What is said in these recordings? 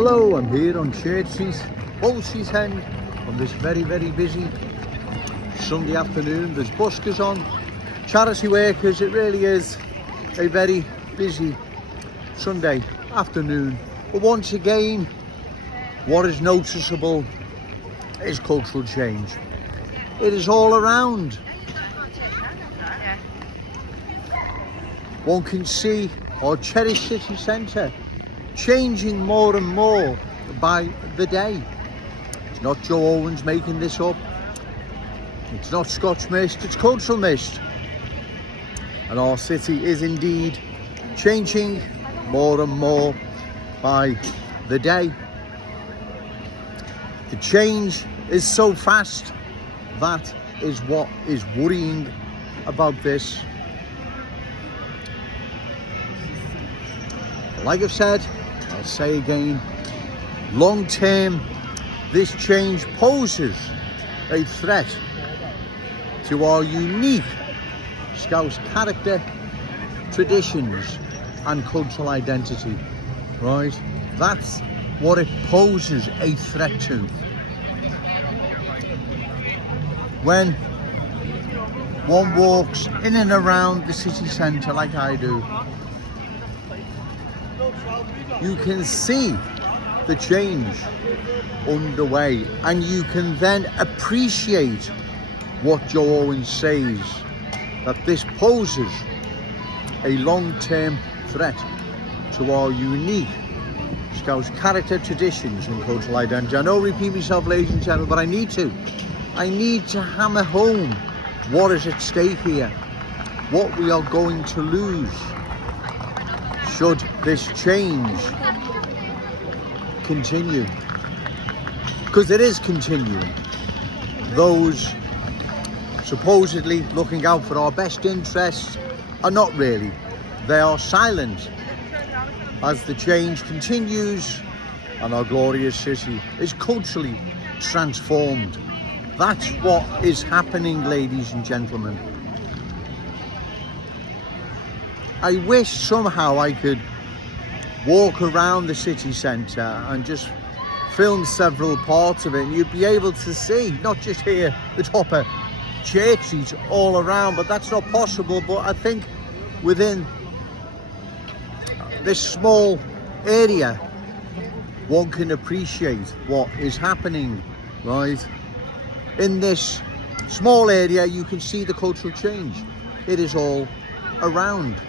Hello, I'm here on Church Street, Old Street End, on this very busy Sunday afternoon. There's buskers on, charity workers. It really is a very busy Sunday afternoon. But once again, what is noticeable is cultural change. It is all around. One can see our cherished city centre changing more and more by the day. It's not Joe Owens making this up. It's not Scotch mist, it's cultural mist. And our city is indeed changing more and more by the day. The change is so fast. That is what is worrying about this. Like I've said, I'll say again, long term, this change poses a threat to our unique Scouse character, traditions and cultural identity, right? That's what it poses a threat to. When one walks in and around the city centre like I do, you can see the change underway, and you can then appreciate what Joe Owens says, that this poses a long-term threat to our unique Scouse character, traditions and cultural identity. I know I repeat myself, ladies and gentlemen, but I need to hammer home what is at stake here, what we are going to lose should this change continue, because it is continuing. Those supposedly looking out for our best interests are not really. They are silent as the change continues and our glorious city is culturally transformed. That's what is happening, ladies and gentlemen. I wish somehow I could walk around the city centre and just film several parts of it, and you'd be able to see, not just here, the top of Church Street all around, but that's not possible. But I think within this small area, one can appreciate what is happening, right? In this small area, you can see the cultural change. It is all around.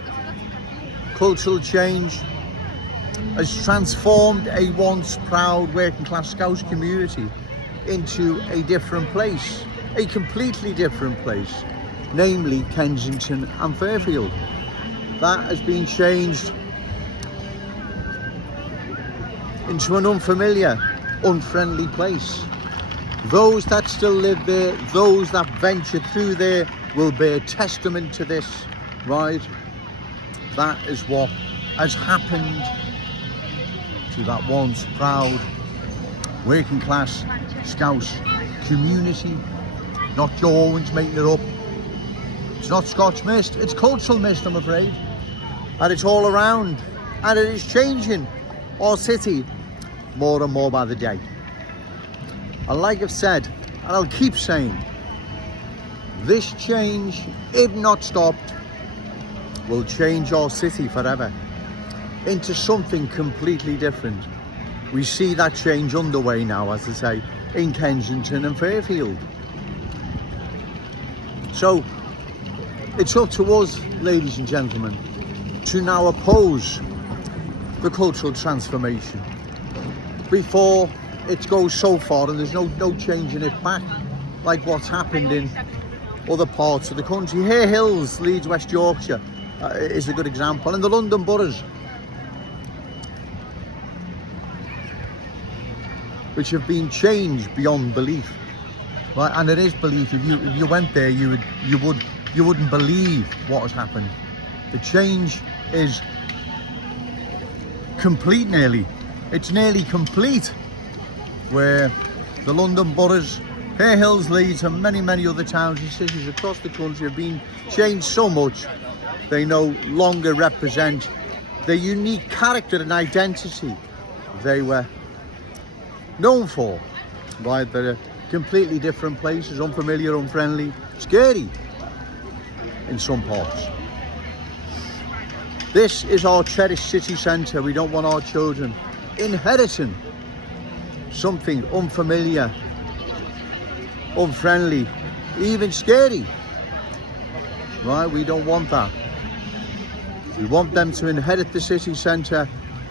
Cultural change has transformed a once proud working class Scouse community into a different place, a completely different place, namely Kensington and Fairfield. That has been changed into an unfamiliar, unfriendly place. Those that still live there, those that venture through there will bear testament to this, right? That is what has happened to that once proud working class Scouse community. Not Joe Owens making it up. It's not Scotch mist, it's cultural mist, I'm afraid. And it's all around, and it is changing our city more and more by the day. And like I've said, and I'll keep saying, this change, if not stopped, will change our city forever into something completely different. We see that change underway now, as I say, in Kensington and Fairfield. So it's up to us, ladies and gentlemen, to now oppose the cultural transformation before it goes so far and there's no changing it back, like what's happened in other parts of the country. Hare Hills, Leeds, West Yorkshire is a good example, and the London boroughs, which have been changed beyond belief, right? And it is belief. If you went there, you wouldn't believe what has happened. The change is complete, nearly. It's nearly complete, where the London boroughs, Hare Hills, Leeds and many other towns and cities across the country have been changed so much they no longer represent their unique character and identity they were known for. Right, they're completely different places, unfamiliar, unfriendly, scary in some parts. This is our cherished city centre. We don't want our children inheriting something unfamiliar, unfriendly, even scary. Right, we don't want that. We want them to inherit the city centre.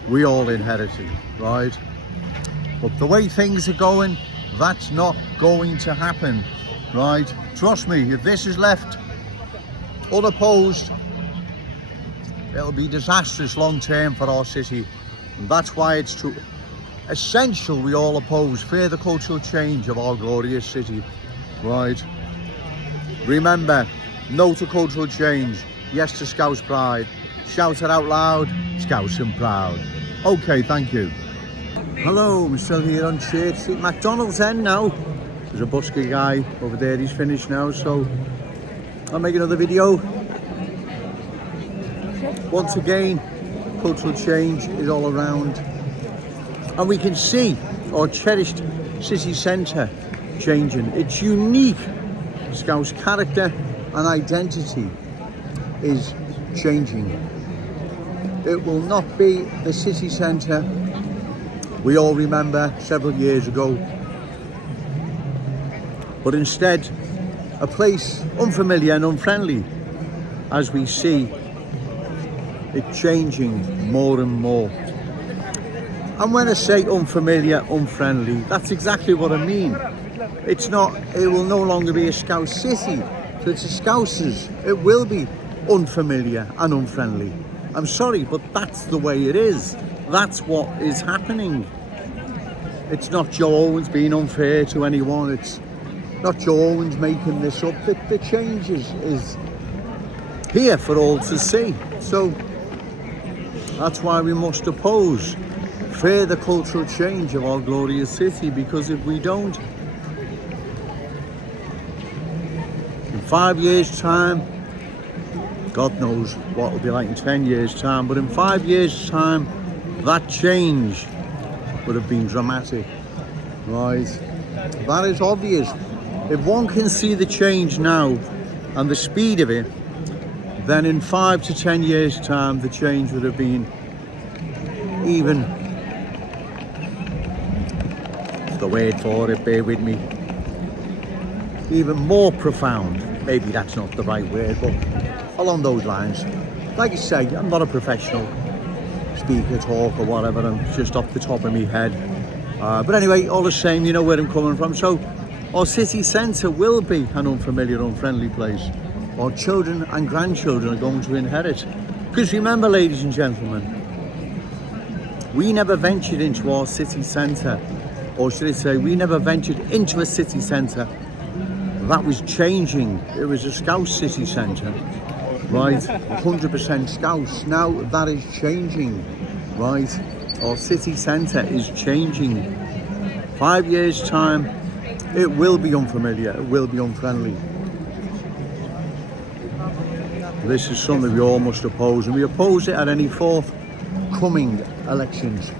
We all inherit it, right? But the way things are going, that's not going to happen, right? Trust me, if this is left unopposed, it'll be disastrous long term for our city. And that's why it's essential we all oppose further cultural change of our glorious city, right? Remember, no to cultural change, yes to Scouse pride. Shout it out loud, Scouse and proud. Okay, thank you. Hello, I'm still here on Church Street, McDonald's end now. There's a busker guy over there, he's finished now, so I'll make another video. Once again, cultural change is all around. And we can see our cherished city centre changing. Its unique Scouse character and identity is changing. It will not be the city centre we all remember several years ago, but instead a place unfamiliar and unfriendly, as we see it changing more and more. And when I say unfamiliar, unfriendly, that's exactly what I mean. It will no longer be a Scouse city, so it's a Scousers. It will be unfamiliar and unfriendly. I'm sorry, but that's the way it is. That's what is happening. It's not Joe Owens being unfair to anyone. It's not Joe Owens making this up. The change is here for all to see. So that's why we must oppose further cultural change of our glorious city, because if we don't, in 5 years' time, God knows what it'll be like in 10 years' time, but in 5 years' time, that change would have been dramatic, right? That is obvious. If one can see the change now and the speed of it, then in 5 to 10 years' time, the change would have been even, the word for it, bear with me, even more profound. Maybe that's not the right word, but along those lines. Like I say, I'm not a professional speaker, talk or whatever, I'm just off the top of my head. But anyway, all the same, you know where I'm coming from. So our city centre will be an unfamiliar, unfriendly place. Our children and grandchildren are going to inherit. Because remember, ladies and gentlemen, we never ventured into our city centre, or should I say, we never ventured into a city centre that was changing. It was a Scouse city centre, right? 100% Scouse. Now that is changing, right? Our city centre is changing. 5 years' time, it will be unfamiliar, it will be unfriendly. This is something we all must oppose, and we oppose it at any forthcoming elections.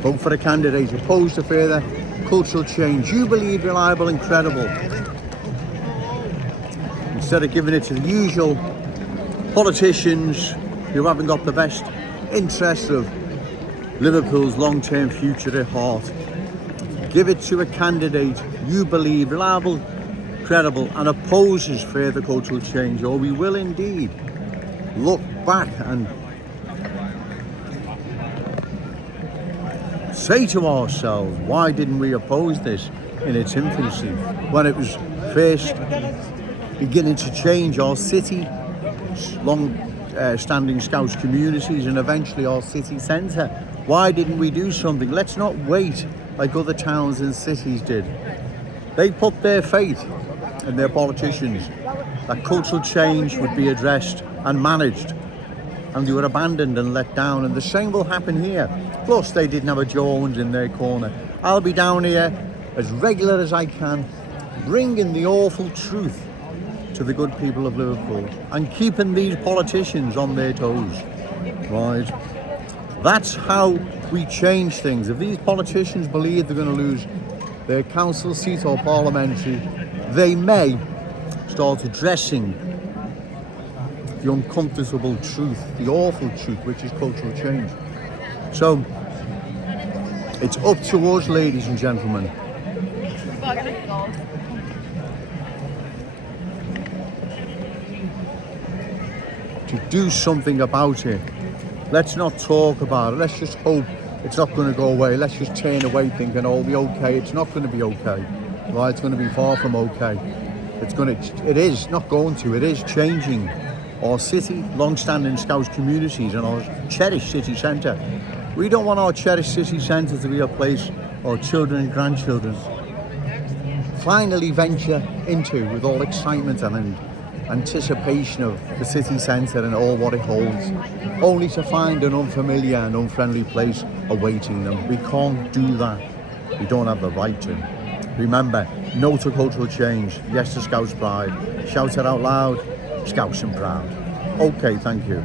Vote for a candidate opposed to further cultural change you believe reliable and credible, instead of giving it to the usual politicians who haven't got the best interests of Liverpool's long-term future at heart. Give it to a candidate you believe reliable, credible and opposes further cultural change, or we will indeed look back and say to ourselves, why didn't we oppose this in its infancy, when it was first beginning to change our city, long-standing Scouse communities, and eventually our city centre? Why didn't we do something? Let's not wait like other towns and cities did. They put their faith in their politicians that cultural change would be addressed and managed, and they were abandoned and let down, and the same will happen here. Plus, they didn't have a Joe Owens in their corner. I'll be down here as regular as I can, bringing the awful truth to the good people of Liverpool and keeping these politicians on their toes, right? That's how we change things. If these politicians believe they're going to lose their council seat or parliamentary, they may start addressing the uncomfortable truth, the awful truth, which is cultural change. So it's up to us, ladies and gentlemen, to do something about it. Let's not talk about it. Let's just hope it's not going to go away. Let's just turn away thinking, oh, it'll be okay. It's not going to be okay. Right? It's going to be far from okay. It is not going to. It is changing our city, long-standing Scouse communities and our cherished city centre. We don't want our cherished city centre to be a place our children and grandchildren finally venture into with all excitement and anticipation of the city centre and all what it holds, only to find an unfamiliar and unfriendly place awaiting them. We can't do that. We don't have the right to. Remember, no to cultural change, yes to Scouse pride. Shout it out loud, Scouse and proud. Okay, thank you.